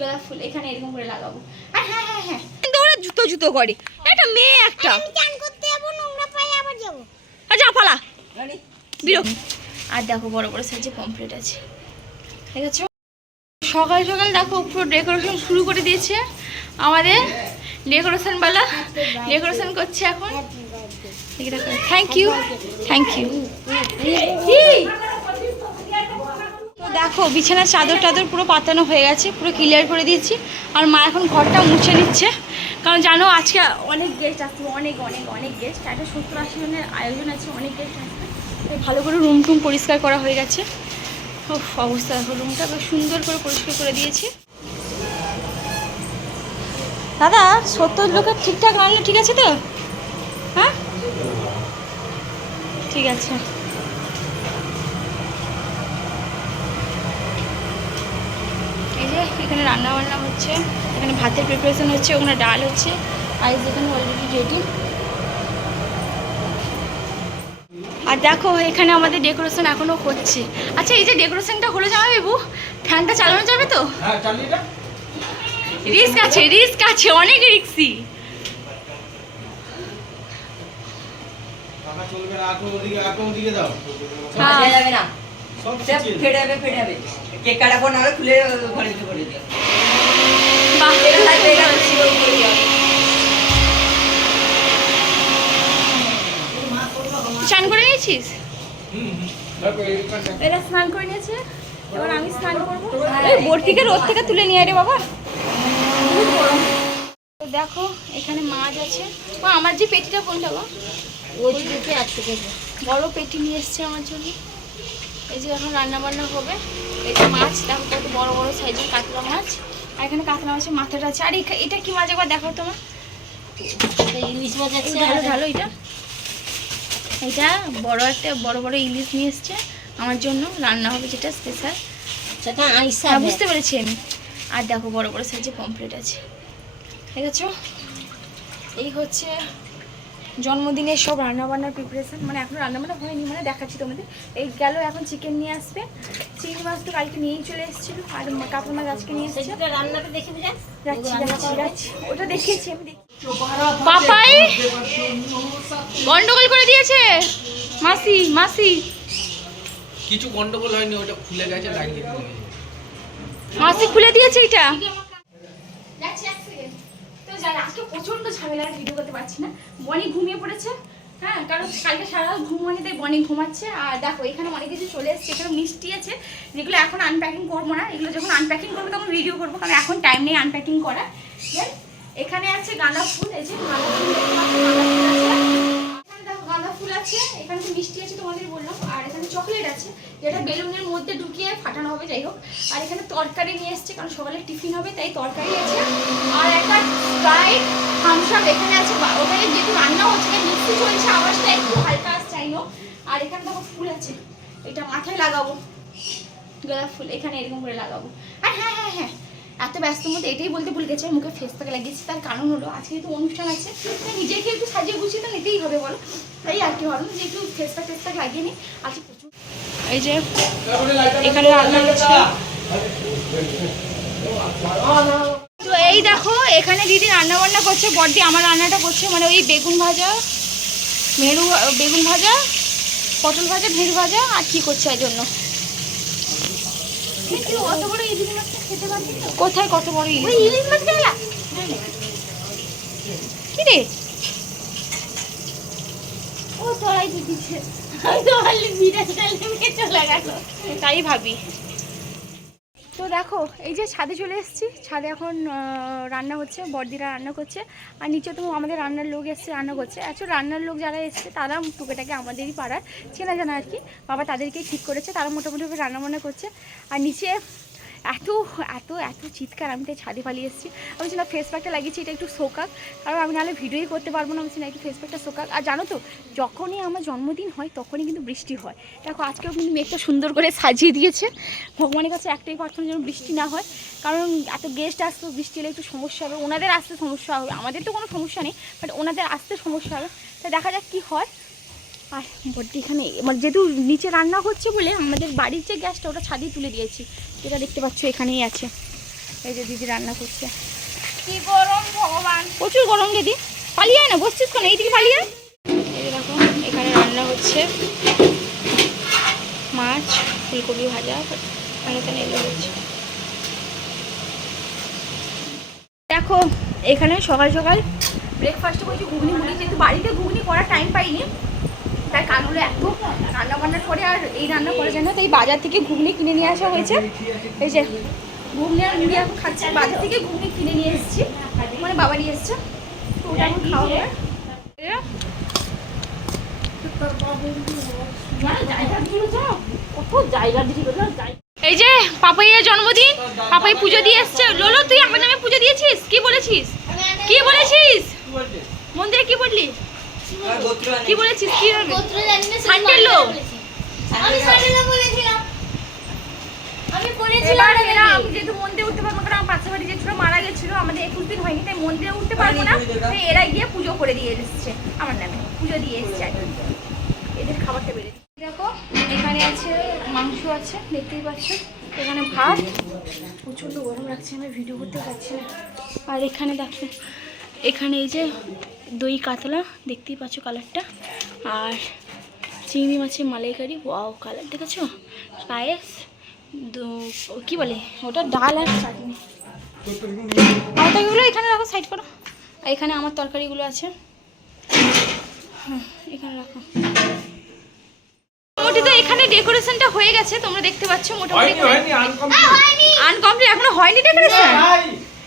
গোলাপ ফুল এখানে এরকম করে লাগাবো। আর হ্যাঁ হ্যাঁ হ্যাঁ। ওরা জুতো জুতো করে। একটা মেয়ে একটা। আমি চান করতে যাব নোংরা পায়ে আবার যাব। আর যা পালা। বিরক্ত। আর দেখো বড় বড় সাইজে পমফ্লেট আছে। ঠিক আছে সকাল সকাল দেখো পুরো ডেকোরেশন শুরু করে দিয়েছে আমাদের ডেকোরেশন বেলা। ডেকোরেশন করছে এখন। থ্যাংক ইউ থ্যাংক ইউ তো দেখো, বিছানার চাদর টাদর পুরো পাতানো হয়ে গেছে, পুরো ক্লিয়ার করে দিয়েছি। আর মা এখন ঘরটা মুছে নিচ্ছে। কারণ জানো, আজকে অনেক গেস্ট আসবে অনেক অনেক অনেক গেস্ট একটা সত্তর আশি জনের আয়োজন আছে, অনেক গেস্ট আসবে তাই ভালো করে রুম টুম পরিষ্কার করা হয়ে গেছে। অবস্থা দেখো রুমটা সুন্দর করে পরিষ্কার করে দিয়েছি। দাদা, সত্তর লোকের ঠিকঠাক রান্না ঠিক আছে তো? হ্যাঁ? ঠিক আছে এই যে এখানে রান্না বান্না হচ্ছে এখানে ভাতের প্রিপারেশন হচ্ছে ওখানে ডাল হচ্ছে আইস এখানে অলরেডি রেডি আর দেখো এখানে আমাদের ডেকোরেশন এখনও হচ্ছে। আচ্ছা এই যে ডেকোরেশনটা হলো জামা বাবু? ফ্যানটা চালানো যাবে তো? হ্যাঁ রিস্ক আছে রিস্ক আছে অনেক রিস্কই টাকা চলবে না ওদিকে দাও হ্যাঁ। যাবে না। সব ফেটে যাবে কেক কাটাবো নাহলে খুলে ঘরে করে দিও নিয়েছিস এরা স্নান করে নিয়েছে? এবার আমি স্নান করব? এই বর্তিকে রোদ থেকে তুলে নিয়ে রে বাবা। তো দেখো এখানে মাছ আছে। মা আমার যে পেটিটা কোনটা গো? ওই দিকে আছে বড় পেটি নিয়ে এসছে আমার জন্য। এই যে এখন রান্না বান্না হবে। এই যে মাছ দেখো কত বড় বড় সাইজের কাতলা মাছ। আর এখানে কাতলা মাছের মাথাটা আছে। আর এটা কি মাছ একবার দেখো তোমার ইলিশ মাছ এই ঢালো ঢালো এটা। এটা বড় একটা বড় বড় ইলিশ নিয়ে এসছে। আমার জন্য রান্না হবে যেটা স্পেশাল সেটা হ্যাঁ বুঝতে পেরেছি আমি। আর দেখো বড় বড় সাইজে পমফ্লেট আছে। ঠিক আছে এই হচ্ছে জন্মদিনের সব রান্নাবান্নার প্রিপারেশন মানে এখন রান্নাবান্না হয়নি মানে দেখাচ্ছি তোমাদের। এই গেল এখন চিকেন নিয়ে আসবে। চিংড়ি মাছ তো কালকে নিয়েই চলে এসেছিল আর কাপড় মাছ আজকে নিয়ে এসেছে। রান্নাটা দেখে যাচ্ছি যাচ্ছি যাচ্ছি ওটা দেখেছি আমি দেখি। পাপাই! গন্ডগোল করে দিয়েছে। মাসি মাসি। কিছু গন্ডগোল হয়নি ওটা খুলে গেছে লাগিয়ে মাসি খুলে দিয়েছে এটা। তো যাই আজকে প্রচণ্ড ঝামেলার ভিডিও করতে পারছি না। বনি ঘুমিয়ে পড়েছে হ্যাঁ কারণ কালকে সারা তাই বনি ঘুমাচ্ছে। আর দেখো, এখানে অনেক কিছু চলে এসছে, এখানে মিষ্টি আছে, যেগুলো এখন আনপ্যাকিং করব না। এগুলো যখন আনপ্যাকিং করব তখন ভিডিও করব, কারণ এখন টাইম নেই আনপ্যাকিং করা এখানে আছে গাঁদা ফুল, এই যে গাঁদা ফুল আছে। আছে, এখানে তো মিষ্টি আছে তোমাদের বললাম, আর এখানে চকলেট আছে, যেটা বেলুনের মধ্যে ঢুকিয়ে ফাটানো হবে, যাই হোক। আর এখানে তরকারি নিয়ে এসছে, কারণ সকালে টিফিন হবে, তাই তরকারি আছে। আর একটা স্প্রাইট থামসাপ এখানে আছে। ওখানে যেহেতু রান্না হচ্ছে মিক্সি চলছে, আওয়াজটা একটু হালকা আসছে আর এখানে দেখো ফুল আছে, এটা মাথায় লাগাবো। গোলাপ ফুল, এখানে এরকম করে লাগাবো। আর হ্যাঁ হ্যাঁ হ্যাঁ এত ব্যস্ত মধ্যে এটাই বলতে ভুলে গেছে মুখে ফেস প্যাক লাগিয়েছি, তার কারণ হলো আজকে যেহেতু অনুষ্ঠান আছে, তাই নিজেকে একটু সাজিয়ে গুছিয়ে তো নিতেই হবে বলো। তাই আর কি ভাবলাম যে একটু ফেস প্যাক টেস প্যাক লাগিয়ে নিই আজকে প্রচুর। এই যে এখানে রান্না হচ্ছে। তো এই দেখো, এখানে দিদি রান্না বান্না করছে, বড়দি আমার রান্নাটা করছে মানে ওই বেগুন ভাজা, মেরু, বেগুন ভাজা, পটল ভাজা, ভেড় ভাজা, আর কি করছে এর জন্য অত বড় ইলিশ মাছটা খেতে পারবি তো কোথায় কত বড় ইলিশ মাছ? খেলা কি রে ও তলাই দিচ্ছে। তাই ভাবি। তো দেখো, এই যে ছাদে চলে এসেছি। ছাদে এখন রান্না হচ্ছে, বর্দিরা রান্না করছে। আর নিচে তো আমাদের রান্নার লোক এসছে, রান্না করছে। অ্যাকচুয়ালি রান্নার লোক যারা এসছে, তারা টুকেটাকে আমাদেরই পাড়ার চেনা জানা আর কি। বাবা তাদেরকেই ঠিক করেছে, তারা মোটামুটিভাবে রান্না বান্না করছে। আর নিচে এত এত এত চিৎকার, আমি তাই ছাদে পালিয়ে এসেছি। আমি না ফেস প্যাকটা লাগিয়েছি, এটা একটু শোকাক। কারণ আমি নাহলে ভিডিওই করতে পারব না। আমি না, একটু ফেস প্যাকটা শোকাক। আর জানো তো, যখনই আমার জন্মদিন হয়, তখনই কিন্তু বৃষ্টি হয়। দেখো, আজকেও কিন্তু মেঘটা সুন্দর করে সাজিয়ে দিয়েছে। ভগবানের কাছে একটাই প্রার্থনা যেন বৃষ্টি না হয়। কারণ এত গেস্ট আসতো, বৃষ্টি হলে একটু সমস্যা হবে। ওনাদের আসতে সমস্যা হবে। আমাদের তো কোনো সমস্যা নেই বাট ওনাদের আসতে সমস্যা হবে। তাই দেখা যাক কী হয়। আর এখানে মানে যেহেতু নিচে রান্না হচ্ছে বলে আমাদের বাড়ির যে গ্যাসটা ওটা ছাদে তুলে দিয়েছি। যেটা দেখতে পাচ্ছ এখানেই আছে। এই যে দিদি রান্না করছে। কি গরম ভগবান। প্রচুর গরম দিদি। পালিয়ে আয় না বসছিস কেন? এইদিকে পালিয়ে আয়। দেখো এখানে রান্না হচ্ছে মাছ ফুলকপি ভাজা এখানে এখানে এগুলো হচ্ছে। দেখো এখানে সকাল সকাল ব্রেকফাস্টে বলছি ঘুগনি মুড়ি যেহেতু বাড়িতে ঘুগনি করার টাইম পাইনি কানগুলো এত। রান্না বান্নার পরে আর এই রান্না করা না তাই বাজার থেকে ঘুগনি কিনে নিয়ে আসা হয়েছে। এই যে ঘুগনি আর মুড়ি এখন বাজার থেকে ঘুগনি কিনে নিয়ে এসেছি। মানে বাবা নিয়ে এসছে। এই যে পাপাইয়ের জন্মদিন। পাপাই পুজো দিয়ে এসছে। লোলো, তুই আমার নামে পুজো দিয়েছিস? কি বলেছিস? কি বলেছিস? মন্দিরে কি বললি? কি বলেছিস? কি হবে? গোত্র জানি না সান্ডেল লো। আমি সান্ডেল বলেছিলাম আমি না এরা আমি যেহেতু মন্দিরে উঠতে পারব না, কারণ আমার পাশে বাড়ি যে ছোট মারা গেছিল আমাদের একুশ দিন হয়নি তাই মন্দিরে উঠতে পারব না। তাই এরা গিয়ে পুজো করে দিয়ে এসছে আমার নামে। পুজো দিয়ে এসছে এদের খাবারটা বেড়ে দিই। দেখো এখানে আছে মাংস আছে দেখতেই পাচ্ছ। এখানে ভাত। প্রচণ্ড গরম লাগছে আমি ভিডিও করতে পারছি না। আর এখানে দেখো এখানে এই যে দই কাতলা দেখতেই পাচ্ছ কালারটা আর চিংড়ি মাছের মালাইকারি ওয়াও কালার দেখেছ? পায়েস দু- কি বলে? ওটা ডাল আর চাটনি। আমার তরকারিগুলো এখানে রাখো সাইড করো। আর এখানে আমার তরকারিগুলো আছে। হ্যাঁ এখানে রাখো। মোটামুটি তো এখানে ডেকোরেশনটা হয়ে গেছে তোমরা দেখতে পাচ্ছ মোটামুটি। আনকমপ্লিট এখনও হয়নি ডেকোরেশন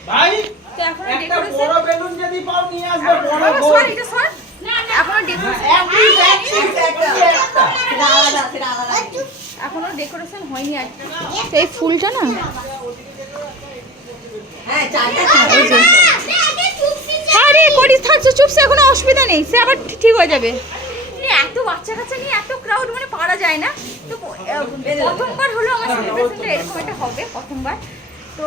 ভাই। তো এখনও ডেকোরেশন বড় বেলুন যদি পাও নিয়ে আসবে বড় সর এটা সর এখনও হয়নি আর এই ফুলটা না? হ্যাঁ আরে করিস থাকছো চুপসে কোনো অসুবিধা নেই। সে আবার ঠিক হয়ে যাবে। এত বাচ্চা কাচ্চা নিয়ে এত ক্রাউড মানে পারা যায় না। তো প্রথমবার হলো আমার সেলিব্রেশনটা এরকম একটা হবে প্রথমবার। তো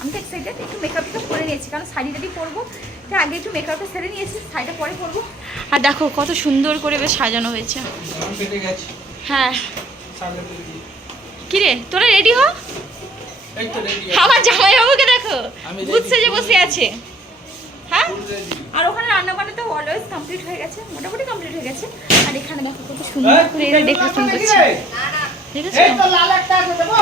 আমি তো এক্সাইটেড একটু মেকআপ টেকআপ করে নিয়েছি কারণ শাড়ি টাড়ি পরবো। তো আগে একটু মেকআপটা সেরে নিয়েছি শাড়িটা পরে পরবো। আর দেখো কত সুন্দর করে বেশ সাজানো হয়েছে। হ্যাঁ। কিরে তোরা রেডি হ? এই তো রেডি আমার দেখো আমি ভূত ready। সেজে বসে আছে। হ্যাঁ? আর ওখানে রান্না বান্না তো অলওয়েজ কমপ্লিট হয়ে গেছে মোটামুটি কমপ্লিট হয়ে গেছে। আর এখানে দেখো কত সুন্দর করে এরা ডেকোরেশন করছে। দেখেছ? এই তো লাল একটা আছে সুন্দর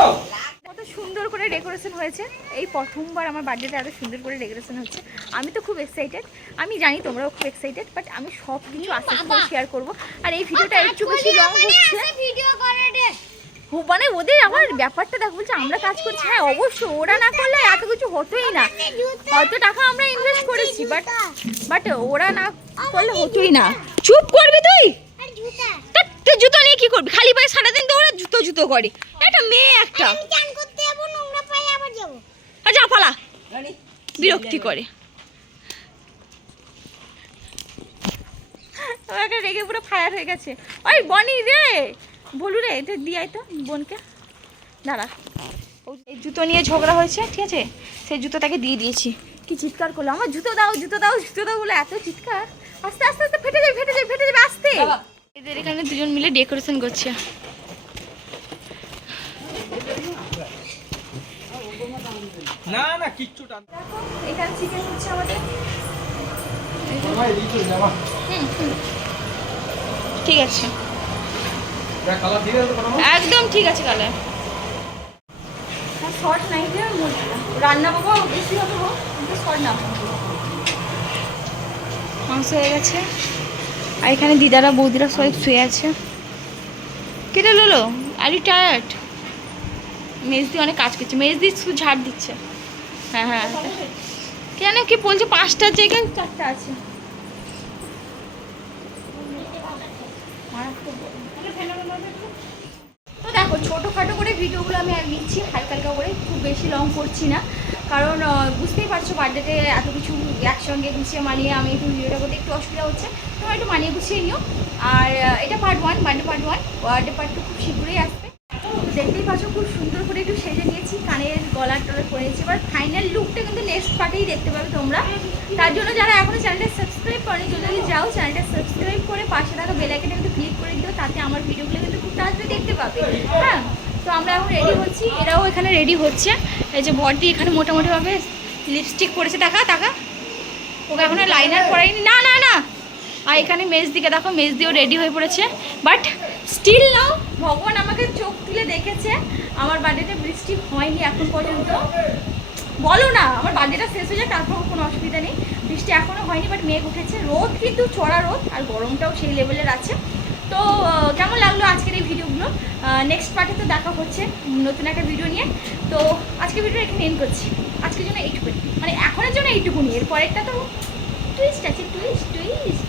করে ডেকোরেশন হয়েছে। এই প্রথমবার আমার বার্থডেতে এত সুন্দর করে ডেকোরেশন হচ্ছে। আমি তো খুব এক্সাইটেড আমি জানি তোমরাও খুব এক্সাইটেড বাট আমি সব কিছু আস্তে আস্তে করে শেয়ার করব। আর এই ভিডিওটা একটু বেশি লং হচ্ছে। মানে ওদের আমার ব্যাপারটা দেখো বলছে আমরা কাজ করছি। হ্যাঁ অবশ্যই ওরা না করলে এত কিছু হতোই না। হয়তো টাকা আমরা ইনভেস্ট করেছি বাট বাট ওরা না করলে হতোই না। চুপ করবি তুই? জুতো। নিয়ে কি করবি? খালি পায়ে সারাদিন তো ওরা জুতো জুতো করে। একটা মেয়ে একটা আমি চান করতে যাব নোংরা পায়ে আবার যাব আর যা পালা। বিরক্তি করে। ওকে রেগে পুরো ফায়ার হয়ে গেছে। ওই বনি রে বলু রে এটা দিয়ে তো বোনকে। দাঁড়া। ও এই জুতো নিয়ে ঝগড়া হয়েছে ঠিক আছে? সেই জুতো তাকে দিয়ে দিয়েছি। কি চিৎকার করল? আমার জুতো দাও জুতো দাও জুতো দাও বলে এত চিৎকার। আস্তে আস্তে আস্তে ফেটে যাবে ফেটে যাবে ফেটে যাবে আস্তে। এদের এখানে দুজন মিলে ডেকোরেশন করছে। না না কিচ্ছু টান এখানে চিকেন হচ্ছে আমাদের ঠিক আছে। একদম ঠিক আছে কালার শর্ট নাই রান্না বাবা বেশি হবে হোক শর্ট না মাংস হয়ে গেছে। আর এখানে দিদারা বৌদিরা সবাই শুয়ে আছে। কেটে লোলো? আর ইউ টায়ার্ড মেজদি অনেক কাজ করছে। মেজদি শুধু ঝাড় দিচ্ছে। হ্যাঁ হ্যাঁ। কেন কি বলছে পাঁচটার জায়গায়? চারটা আছে। তো দেখো ছোটোখাটো করে ভিডিওগুলো আমি আর নিচ্ছি হালকা হালকা করে খুব বেশি লং করছি না। কারণ বুঝতেই পারছ বার্থডেতে এত কিছু একসঙ্গে গুছিয়ে মানিয়ে আমি একটু ভিডিওটা করতে একটু অসুবিধা হচ্ছে। তোমরা একটু মানিয়ে গুছিয়ে নিও। আর এটা part one birthday part one birthday part two খুব শীঘ্রই আসবে। দেখতেই পাচ্ছ খুব সুন্দর করে একটু সেজে নিয়েছি কানের গলার টলার করে নিয়েছি এবার ফাইনাল লুকটা কিন্তু নেক্সট পার্টেই দেখতে পাবে তোমরা। তার জন্য যারা এখনও চ্যানেলটা সাবস্ক্রাইব করেনি, যদি যাও চ্যানেলটা সাবস্ক্রাইব করে পাশে থাকা বেল আইকনে কিন্তু ক্লিক করে দিও, তাতে আমার ভিডিওগুলো কিন্তু খুব তাড়াতাড়ি দেখতে পাবে হ্যাঁ? তো আমরা এখন রেডি হচ্ছি, এরাও এখানে রেডি হচ্ছে। এই যে বডি এখানে মোটামুটিভাবে লিপস্টিক পরেছে টাকা টাকা ওকে এখনও লাইনার পরাইনি না না না। আর এখানে মেজ দিকে দেখো মেজ দিয়েও রেডি হয়ে পড়েছে বাট স্টিল নাও ভগবান আমাকে চোখ তুলে দেখেছে। আমার বার্থডেতে বৃষ্টি হয়নি এখন পর্যন্ত। বলো না, আমার বার্থডেটা শেষ হয়ে যায় তারপর কোনো অসুবিধা নেই। বৃষ্টি এখনও হয়নি বাট মেঘ উঠেছে। রোদ কিন্তু চড়া রোদ, আর গরমটাও সেই লেভেলের আছে। তো কেমন লাগল আজকের এই ভিডিওগুলো নেক্সট পার্টে তো দেখা হচ্ছে নতুন একটা ভিডিও নিয়ে। তো আজকে ভিডিও এখানে এন্ড করছি। আজকের জন্য এইটুকুনি। মানে এখনের জন্য এইটুকুনি এর পরেরটা তো টুইস্ট আছে টুইস্ট টুইস্ট